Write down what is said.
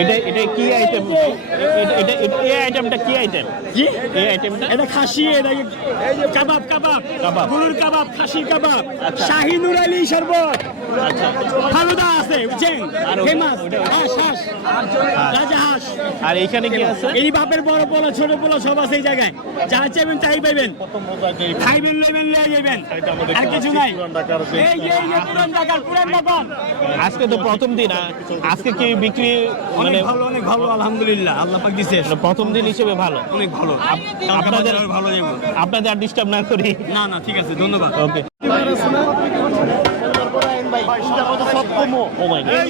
এটা এটা কি আইটেম? এটা এই আইটেমটা কি আইটেম? কি এই আইটেমটা? এটা খাসি, এটা কাবাব, কাবাব, কাবাব। গরুর কাবাব, খাসি কাবাব, আচ্ছা। শাহী নুরানি শরবত, আচ্ছা। ফালুদা আছে, বুঝছেন? আর ফেমাস ওটা- হাঁস, হাঁস, রাজা হাঁস। আর এখানে কি আছে? এই বাপের বড় পোলা, ছোট পোলা সব আছে এই জায়গায়। যা চাইবেন তাই পাইবেন, খাইবেন, লইবেন, লয়ে যাবেন, আর কিছু নাই। এই যে পুরান ঢাকার পুরান দোকান। আজকে তো প্রথম দিন, আজকে কি বিক্রি অনেক মানে ভালো, অনেক ভালো, আলহামদুলিল্লাহ, আল্লাহ পাক দিছে। প্রথম দিন হিসেবে ভালো? অনেক ভালো, আপনাদের ভালো যাবো। আপনাদের আর ডিস্টার্ব না করি। না না, ঠিক আছে, ধন্যবাদ। ওকে। ও মাই গড।